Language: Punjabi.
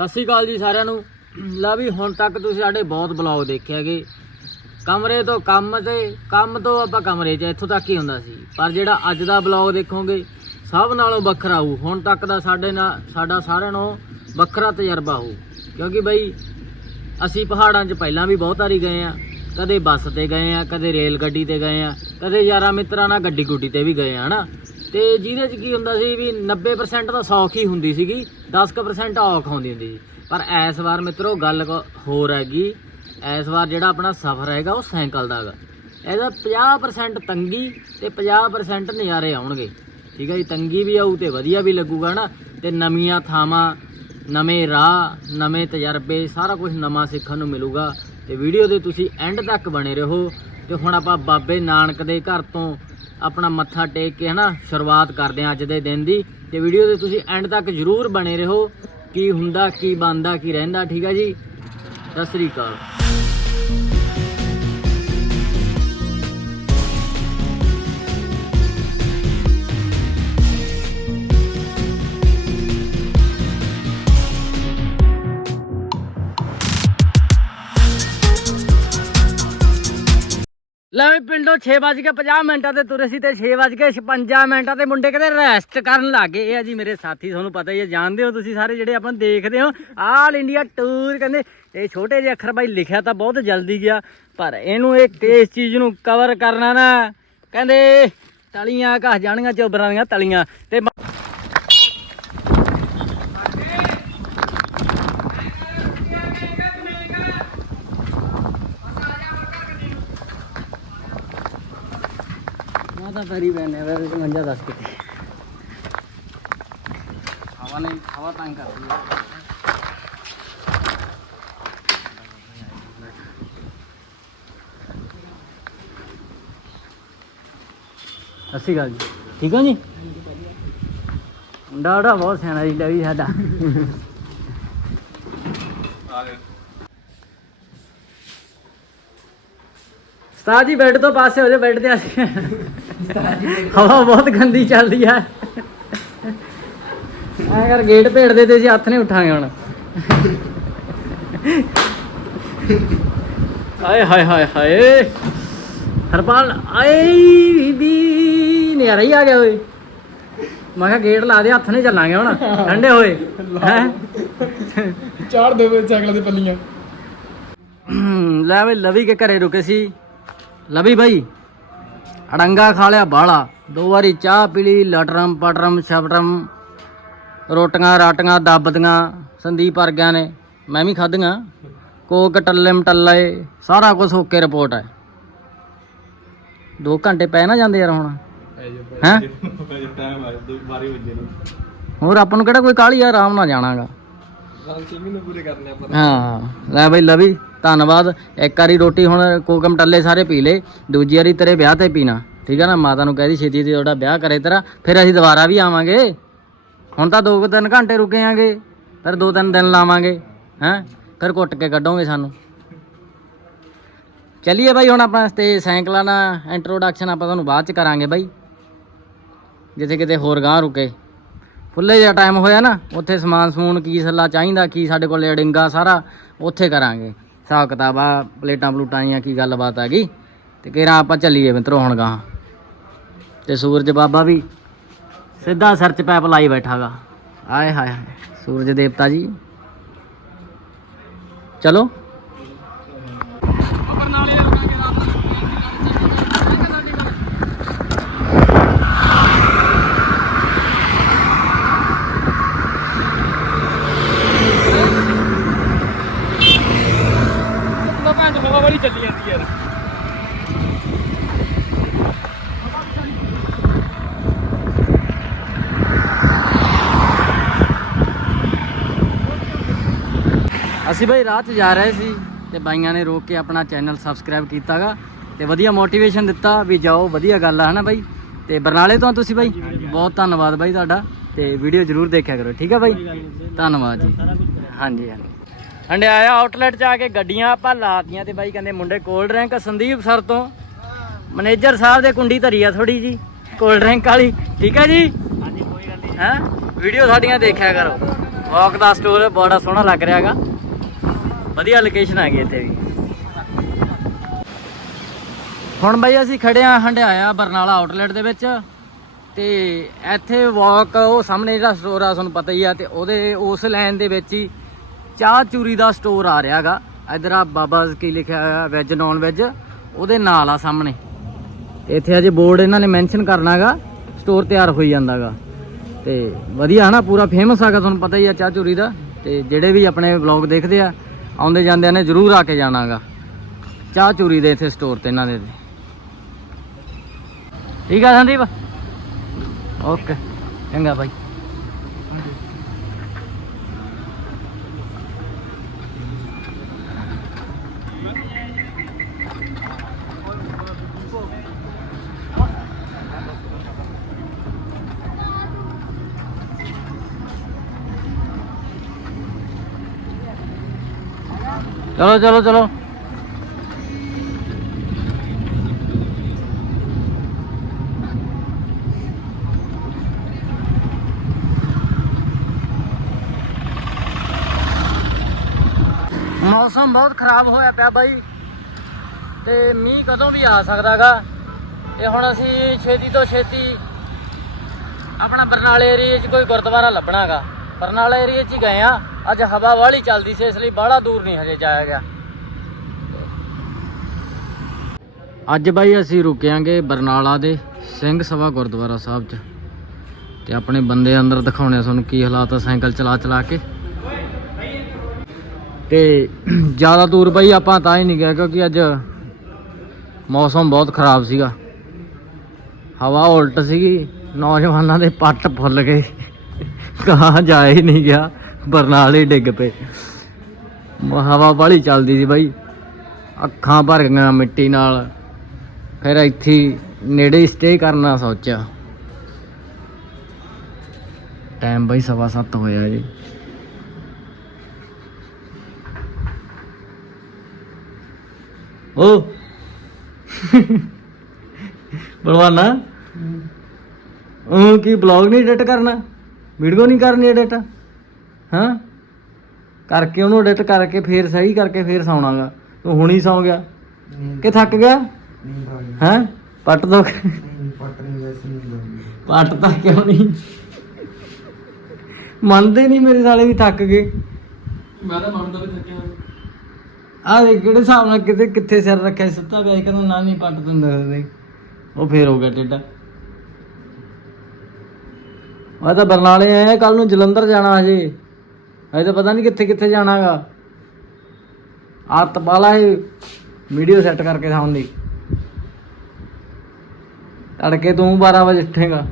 ਸਤਿ ਸ਼੍ਰੀ ਅਕਾਲ ਜੀ ਸਾਰਿਆਂ ਨੂੰ। ਲਾ ਵੀ ਹੁਣ ਤੱਕ ਤੁਸੀਂ ਸਾਡੇ ਬਹੁਤ ਬਲੌਗ ਦੇਖਿਆਗੇ ਕਮਰੇ ਤੋਂ ਕੰਮ ਤੇ, ਕੰਮ ਤੋਂ ਆਪਾਂ ਕਮਰੇ 'ਚ ਇੱਥੋਂ ਤੱਕ ਹੀ ਹੁੰਦਾ ਸੀ। ਪਰ ਜਿਹੜਾ ਅੱਜ ਦਾ ਬਲੌਗ ਦੇਖੋਗੇ, ਸਭ ਨਾਲੋਂ ਵੱਖਰਾ ਹੋਊ। ਹੁਣ ਤੱਕ ਦਾ ਸਾਡੇ ਨਾਲ ਸਾਡਾ ਸਾਰਿਆਂ ਨੂੰ ਵੱਖਰਾ ਤਜਰਬਾ ਹੋਊ। ਕਿਉਂਕਿ ਬਈ, ਅਸੀਂ ਪਹਾੜਾਂ 'ਚ ਪਹਿਲਾਂ ਵੀ ਬਹੁਤ ਵਾਰੀ ਗਏ ਆ। ਕਦੇ ਬੱਸ ਤੇ ਗਏ ਆ, ਕਦੇ ਰੇਲ ਗੱਡੀ ਤੇ ਗਏ ਆ, ਕਦੇ ਯਾਰਾਂ ਮਿੱਤਰਾਂ ਨਾਲ ਗੱਡੀ ਗੁੱਡੀ ਤੇ ਵੀ ਗਏ ਆ, ਹਨਾ? ਤੇ ਜਿਹਦੇ 'ਚ ਕੀ ਹੁੰਦਾ ਸੀ ਵੀ 90% ਤਾਂ ਸੌਖ ਹੀ ਹੁੰਦੀ ਸੀਗੀ 10% ਔਖ ਆਉਂਦੀ ਹੁੰਦੀ ਸੀ। ਪਰ ਇਸ ਵਾਰ ਮਿੱਤਰੋ, ਗੱਲ ਕੁ ਹੋਰ ਹੈਗੀ। ਇਸ ਵਾਰ ਜਿਹੜਾ ਆਪਣਾ ਸਫ਼ਰ ਹੈਗਾ, ਉਹ ਸਾਈਕਲ ਦਾ ਹੈਗਾ। ਇਹਦਾ 50% ਤੰਗੀ ਤੇ 50% ਨਜ਼ਾਰੇ ਆਉਣਗੇ। ਠੀਕ ਹੈ ਜੀ, ਤੰਗੀ ਵੀ ਆਊ ਤੇ ਵਧੀਆ ਵੀ ਲੱਗੂਗਾ ਨਾ ਤੇ ਨਵੀਆਂ ਥਾਵਾਂ, ਨਵੇਂ ਰਾਹ, ਨਵੇਂ ਤਜਰਬੇ, ਸਾਰਾ ਕੁਝ ਨਵਾਂ ਸਿੱਖਣ ਨੂੰ ਮਿਲੂਗਾ। ਤੇ ਵੀਡੀਓ ਦੇ ਤੁਸੀਂ ਐਂਡ ਤੱਕ ਬਣੇ ਰਹੋ। ਤੇ ਹੁਣ ਆਪਾਂ ਬਾਬੇ ਨਾਨਕ ਦੇ ਘਰ ਤੋਂ ਆਪਣਾ ਮੱਥਾ ਟੇਕ ਕੇ ਹਨਾ ਸ਼ੁਰੂਆਤ ਕਰਦੇ ਹਾਂ ਅੱਜ ਦੇ ਦਿਨ ਦੀ ਤੇ ਵੀਡੀਓ ਦੇ ਤੁਸੀਂ ਐਂਡ ਤੱਕ ਜਰੂਰ ਬਣੇ ਰਹੋ। ਕੀ ਹੁੰਦਾ, ਕੀ ਬਣਦਾ, ਕੀ ਰਹਿੰਦਾ, ਠੀਕ ਹੈ ਜੀ? ਸਤਿ ਸ੍ਰੀ ਅਕਾਲ। ਲੈ ਵੀ ਪਿੰਡੋਂ 6:50 ਮਿੰਟਾਂ ਤੇ ਤੁਰੇ ਸੀ ਤੇ 6:56 ਮਿੰਟਾਂ ਤੇ ਮੁੰਡੇ ਕਹਿੰਦੇ ਰੈਸਟ ਕਰਨ ਲੱਗੇ। ਇਹ ਆ ਜੀ ਮੇਰੇ ਸਾਥੀ, ਤੁਹਾਨੂੰ ਪਤਾ ਹੀ ਹੈ ਜਾਣਦੇ ਹੋ ਤੁਸੀਂ ਸਾਰੇ ਜਿਹੜੇ ਆਪਾਂ ਦੇਖਦੇ ਹੋ। ਆਲ ਇੰਡੀਆ ਟੂਰ ਕਹਿੰਦੇ, ਇਹ ਛੋਟੇ ਜਿਹੇ ਅੱਖਰ ਬਾਈ ਲਿਖਿਆ ਤਾਂ ਬਹੁਤ ਜਲਦੀ ਗਿਆ, ਪਰ ਇਹਨੂੰ ਇਹ ਇਸ ਚੀਜ਼ ਨੂੰ ਕਵਰ ਕਰਨਾ ਨਾ, ਕਹਿੰਦੇ, ਤਲੀਆਂ ਘਸ ਜਾਣੀਆਂ ਚੋਬਰਾਂ ਦੀਆਂ ਤਲੀਆਂ। ਤੇ ਤਾਂ ਫਰੀ ਬੈਨੇ ਵੇ ਮੰਜਾ ਦੱਸ ਕਿਤੇ ਹਵਾ ਨਹੀਂ ਹਵਾ ਤੰਗ ਕਰਦੀ ਹੈ ਅਸੀਂ ਗੱਲ ਜੀ। ਠੀਕ ਹੋ ਜੀ? ਡਾੜਾ ਬਹੁਤ ਸਿਆਣਾ ਜੀ, ਲੈ ਵੀ ਸਾਡਾ। ਸਤਾ ਜੀ, ਬੈੱਡ ਤੋਂ ਪਾਸੇ ਹੋ ਜਾ ਬੈੱਡ ਤੇ ਅਸੀਂ ਹਵਾ ਬਹੁਤ ਗੰਦੀ ਚੱਲਦੀ ਹੈ ਐ ਕਰ ਗੇਟ ਭੇੜਦੇ ਤੇ ਅਸੀਂ ਹੱਥ ਨੇ ਉਠਾਂਗੇ ਹੁਣ। ਆਏ ਹਾਏ ਹਾਏ ਹਾਏ। ਹਰਪਾਲ ਆਏ ਬੀਬੀ ਨਜ਼ਾਰਾ ਹੀ ਆ ਗਿਆ ਓਏ। ਮੈਂ ਕਿਹਾ ਗੇਟ ਲਾ ਦੇ ਹੱਥ ਨੇ ਚੱਲਾਂਗੇ ਹੁਣ। ਠੰਡੇ ਹੋਏ। ਹੈ? ਚਾਰ ਦੇ ਵਿੱਚ ਸਾਈਕਲਾਂ ਦੇ ਪੱਲੀਆਂ। ਲੈ ਵੇ ਲਵੀ ਕੇ ਘਰੇ ਰੁਕੇ ਸੀ। ਲਵੀ ਭਾਈ ਅੜੰਗਾ ਖਾ ਲਿਆ ਬਾਲਾ ਦੋ ਵਾਰੀ ਚਾਹ ਪੀ ਲਈ ਲਟਰਮ ਪਟਰਮ ਛਪਟਰਮ ਰੋਟੀਆਂ ਰਾਟੀਆਂ ਦੱਬਦੀਆਂ ਸੰਦੀਪ ਵਰਗਿਆਂ ਨੇ। ਮੈਂ ਵੀ ਖਾਧੀਆਂ। ਕੋਕ ਟੱਲੇ ਮਟੱਲੇ ਸਾਰਾ ਕੁਝ ਓਕੇ ਰਿਪੋਰਟ ਹੈ। 2 ਘੰਟੇ ਪੈ ਨਾ ਜਾਂਦੇ ਯਾਰ ਹੁਣ। ਹੈਂ? ਟਾਈਮ ਆ ਦੋ 12 ਵਜੇ ਨੂੰ। ਹੋਰ ਆਪਾਂ ਨੂੰ ਕਿਹੜਾ ਕੋਈ ਕਾਹਲੀ ਆ ਆਰਾਮ ਨਾਲ ਜਾਣਾਗਾ। ਨਾਲ 6 ਮਹੀਨੇ ਪੂਰੇ ਕਰਨੇ ਆਪਾਂ। ਹਾਂ ਲੈ ਬਈ ਲਵੀ। ਧੰਨਵਾਦ। ਇੱਕ ਵਾਰੀ ਰੋਟੀ ਹੁਣ ਕੋਕਮ ਟੱਲੇ ਸਾਰੇ ਪੀ ਲੇ ਦੂਜੀ ਵਾਰੀ ਤੇਰੇ ਵਿਆਹ ਤੇ ਪੀਣਾ। ਠੀਕ ਆ ਨਾ? ਮਾਤਾ ਨੂੰ ਕਹਿ ਕਹਿਦੀ ਛੇਤੀ ਤੇ ਤੁਹਾਡਾ ਵਿਆਹ ਕਰੇ ਤੇਰਾ, ਫਿਰ ਅਸੀਂ ਦੁਬਾਰਾ ਵੀ ਆਵਾਂਗੇ। ਹੁਣ ਤਾਂ ਦੋ ਕੁ ਤਿੰਨ ਘੰਟੇ ਰੁਕੇ ਆਂਗੇ, ਫਿਰ ਦੋ ਤਿੰਨ ਦਿਨ ਲਾਵਾਂਗੇ, ਹੈਂ? ਫਿਰ ਕੁੱਟ ਕੇ ਕੱਢੋਗੇ ਸਾਨੂੰ। ਚੱਲੀਏ ਬਾਈ, ਹੁਣ ਆਪਾਂ ਤੇ ਸਾਈਕਲਾਂ ਦਾ ਇੰਟਰੋਡਕਸ਼ਨ ਆਪਾਂ ਤੁਹਾਨੂੰ ਬਾਅਦ ਚ ਕਰਾਂਗੇ ਬਾਈ। ਜਿੱਥੇ ਕਿਤੇ ਹੋਰ ਗਾਂ ਰੁਕੇ। ਫੁੱਲੇ ਜਿਹਾ ਟਾਈਮ ਹੋਇਆ ਨਾ, ਉੱਥੇ ਸਮਾਨ ਸਮੂਨ ਕੀ ਸੱਲਾ ਚਾਹੀਦਾ, ਕੀ ਸਾਡੇ ਕੋਲ ਅੜਿੰਗਾ ਸਾਰਾ, ਉੱਥੇ ਕਰਾਂਗੇ। ਹਿਸਾਬ ਕਿਤਾਬ ਆ, ਪਲੇਟਾਂ ਪਲੂਟਾਂ ਦੀਆਂ ਕੀ ਗੱਲਬਾਤ ਆ ਗਈ। ਤੇ ਕਿਹੜਾ ਆਪਾਂ ਚੱਲੀਏ ਮਿੱਤਰੋ ਹੁਣ ਗਾਂ ਤੇ ਸੂਰਜ ਬਾਬਾ ਵੀ ਸਿੱਧਾ ਸਿਰ 'ਚ ਪੈਪ ਲਾਈ ਬੈਠਾਗਾ ਆਏ ਹਾਏ ਹਾਏ, ਸੂਰਜ ਦੇਵਤਾ ਜੀ। ਚਲੋ। ਤਾਂ ਭੈਣ ਚੋਦ ਹਵਾ ਵਾਲੀ ਚੱਲੀ ਜਾਂਦੀ ਯਾਰ ਅਸੀਂ ਬਈ ਰਾਹ 'ਚ ਜਾ ਰਹੇ ਸੀ ਤੇ ਬਾਈਆਂ ਨੇ ਰੋਕ ਕੇ ਆਪਣਾ ਚੈਨਲ ਸਬਸਕ੍ਰਾਈਬ ਕੀਤਾਗਾ ਤੇ ਵਧੀਆ ਮੋਟੀਵੇਸ਼ਨ ਦਿੱਤਾ ਵੀ ਜਾਓ ਵਧੀਆ ਗੱਲ ਆ ਹਨਾ ਬਾਈ? ਤੇ ਬਰਨਾਲੇ ਤੋਂ ਆ ਤੁਸੀਂ ਬਾਈ? ਬਹੁਤ ਧੰਨਵਾਦ ਬਾਈ ਤੁਹਾਡਾ ਤੇ ਵੀਡੀਓ ਜਰੂਰ ਦੇਖਿਆ ਕਰੋ ਠੀਕ ਹੈ ਬਾਈ? ਧੰਨਵਾਦ ਜੀ। ਹਾਂਜੀ ਹਾਂਜੀ। ਹੰਡਿਆਇਆ ਆਊਟਲੈਟ 'ਚ ਆ ਕੇ ਗੱਡੀਆਂ ਆਪਾਂ ਲਾਤੀਆਂ ਤੇ ਬਾਈ ਕਹਿੰਦੇ ਮੁੰਡੇ ਕੋਲਡ ਡਰਿੰਕ ਸੰਦੀਪ ਸਰ ਤੋਂ। ਮੈਨੇਜਰ ਸਾਹਿਬ ਦੇ ਕੁੰਡੀ ਧਰੀ ਆ ਥੋੜੀ ਜੀ ਕੋਲਡ ਡਰਿੰਕ ਵਾਲੀ ਠੀਕ ਹੈ ਜੀ? ਹਾਂਜੀ ਕੋਈ ਗੱਲ ਨਹੀਂ ਹੈ? ਵੀਡੀਓ ਸਾਡੀਆਂ ਦੇਖਿਆ ਕਰੋ। ਵਾਕ ਦਾ ਸਟੋਰ ਬੜਾ ਸੋਹਣਾ ਲੱਗ ਰਿਹਾਗਾ ਵਧੀਆ ਲੋਕੇਸ਼ਨ ਆ ਗਈ ਇੱਥੇ ਵੀ। ਹੁਣ ਬਾਈ ਅਸੀਂ ਖੜੇ ਆ ਹੰਡਿਆਇਆ ਬਰਨਾਲਾ ਆਊਟਲੈਟ ਦੇ ਵਿੱਚ ਤੇ ਇੱਥੇ ਵਾਕ ਉਹ ਸਾਹਮਣੇ ਜਿਹੜਾ ਸਟੋਰ ਆ, ਤੁਹਾਨੂੰ ਪਤਾ ਹੀ ਆ ਤੇ ਉਹਦੇ ਉਸ ਲਾਈਨ ਦੇ ਵਿੱਚ ਹੀ ਚਾਹ ਚੂਰੀ ਦਾ ਸਟੋਰ ਆ ਰਿਹਾਗਾ ਇਧਰ ਆ ਬਾਬਾ ਕੀ ਲਿਖਿਆ ਹੋਇਆ ਵੈਜ ਨਾਨ ਵੈਜ ਉਹਦੇ ਨਾਲ ਆ ਸਾਹਮਣੇ। ਇੱਥੇ ਅਜੇ ਬੋਰਡ ਇਹਨਾਂ ਨੇ ਮੈਂਸ਼ਨ ਕਰਨਾਗਾ ਸਟੋਰ ਤਿਆਰ ਹੋਈ ਜਾਂਦਾਗਾ ਤੇ ਵਧੀਆ ਹਨਾ, ਪੂਰਾ ਫੇਮਸ ਆਗਾ ਤੁਹਾਨੂੰ ਪਤਾ ਹੀ ਆ ਚਾਹ ਚੂਰੀ ਦਾ। ਤੇ ਜਿਹੜੇ ਵੀ ਆਪਣੇ ਵਲੌਗ ਦੇਖਦੇ ਆ ਆਉਂਦੇ ਜਾਂਦੇ ਨੇ ਜ਼ਰੂਰ ਆ ਕੇ ਜਾਣਾਗਾ। ਚਾਹ ਚੂਰੀ ਦੇ ਇੱਥੇ ਸਟੋਰ ਤੇ ਇਹਨਾਂ ਦੇ ਠੀਕ ਆ ਸੰਦੀਪ? ਓਕੇ ਚੰਗਾ ਬਾਈ। ਚਲੋ ਚਲੋ ਚਲੋ। ਮੌਸਮ ਬਹੁਤ ਖਰਾਬ ਹੋਇਆ ਪਿਆ ਬਾਈ। ਤੇ ਮੀਂਹ ਕਦੋਂ ਵੀ ਆ ਸਕਦਾਗਾ। ਤੇ ਹੁਣ ਅਸੀਂ ਛੇਤੀ ਤੋਂ ਛੇਤੀ ਆਪਣਾ ਬਰਨਾਲੇ ਏਰੀਏ 'ਚ ਕੋਈ ਗੁਰਦੁਆਰਾ ਲੱਭਣਾਗਾ। ਬਰਨਾਲਾ ਏਰੀਏ 'ਚ ਹੀ ਗਏ ਆ ਅੱਜ ਹਵਾ ਵਾਲੀ ਚੱਲਦੀ ਸੀ, ਇਸ ਲਈ ਬਾਹਲਾ ਦੂਰ ਨਹੀਂ ਹਜੇ ਜਾਇਆ ਗਿਆ। ਅੱਜ ਬਾਈ ਅਸੀਂ ਰੁਕਿਆਂਗੇ ਬਰਨਾਲਾ ਦੇ ਸਿੰਘ ਸਭਾ ਗੁਰਦੁਆਰਾ ਸਾਹਿਬ 'ਚ। ਤੇ ਆਪਣੇ ਬੰਦੇ ਅੰਦਰ ਦਿਖਾਉਣੇ ਆ ਤੁਹਾਨੂੰ ਕੀ ਹਾਲਾਤ ਆ, ਸਾਈਕਲ ਚਲਾ ਚਲਾ ਕੇ। ਤੇ ਜ਼ਿਆਦਾ ਦੂਰ ਬਾਈ ਆਪਾਂ ਤਾਂ ਹੀ ਨਹੀਂ ਗਏ, ਕਿਉਂਕਿ ਅੱਜ ਮੌਸਮ ਬਹੁਤ ਖਰਾਬ ਸੀਗਾ। ਹਵਾ ਉਲਟ ਸੀਗੀ, ਨੌਜਵਾਨਾਂ ਦੇ ਪੱਟ ਫੁੱਲ ਗਏ। ਕਹਾਂ ਜਾ ਹੀ ਨਹੀਂ ਗਿਆ ਬਰਨਾਲੇ ਡਿੱਗ ਪਏ। ਹਵਾ ਬਾਹਲੀ ਚੱਲਦੀ ਸੀ ਬਾਈ। ਅੱਖਾਂ ਭਰ ਗਈਆਂ ਮਿੱਟੀ ਨਾਲ। ਫਿਰ ਇੱਥੇ ਨੇੜੇ ਸਟੇ ਕਰਨਾ ਸੋਚਿਆ। ਟਾਈਮ ਬਾਈ ਸਵਾ ਸੱਤ ਹੋਇਆ ਜੀ। ਓ। ਬਲਵਾਨਾ। ਉਹ ਕੀ ਬਲੌਗ ਨਹੀਂ ਐਡਿਟ ਕਰਨਾ? ਵੀਡੀਓ ਨਹੀਂ ਕਰਨੀ ਐਡਿਟ ਹਾਂ? ਕਰਕੇ ਉਹਨੂੰ ਐਡਿਟ ਕਰਕੇ ਫੇਰ ਸਹੀ ਕਰਕੇ ਫੇਰ ਸੌਣਾਗਾ। ਤੂੰ ਹੁਣ ਹੀ ਸੌਂ ਗਿਆ। ਕਿ ਥੱਕ ਗਿਆ? ਹੈ? ਪੱਟ ਦੋ। ਪੱਟ ਤਾਂ ਕਿਉਂ ਨਹੀਂ? ਮੰਨਦੇ ਨਹੀਂ ਮੇਰੇ ਸਾਲੇ ਵੀ ਥੱਕ ਗਏ। ਮੈਂ ਤਾਂ ਮੰਨਦਾ ਵੀ ਥੱਕਿਆ ਆ ਦੇ ਕਿਹੜੇ ਹਿਸਾਬ ਨਾਲ ਕਿਤੇ ਕਿੱਥੇ ਸਿਰ ਰੱਖਿਆ ਸੁੱਤਾ ਪਿਆ ਕਹਿੰਦਾ ਨਾ ਨਹੀਂ ਪੱਟ ਦਿੰਦਾ ਉਹ ਫੇਰ ਹੋ ਗਿਆ ਟੇਡਾ ਮੈਂ ਤਾਂ ਬਰਨਾਲੇ ਆਇਆ ਕੱਲ ਨੂੰ ਜਲੰਧਰ ਜਾਣਾ ਹਜੇ। ਹਜੇ ਤਾਂ ਪਤਾ ਨਹੀਂ ਕਿੱਥੇ ਕਿੱਥੇ ਜਾਣਾਗਾ। ਆ ਤਪਾਲਾ ਇਹ ਵੀਡੀਓ ਸੈੱਟ ਕਰਕੇ ਸਾਉਣ ਦੀ ਤੜਕੇ ਤੂੰ 12 ਵਜੇ ਉੱਠੇਗਾ।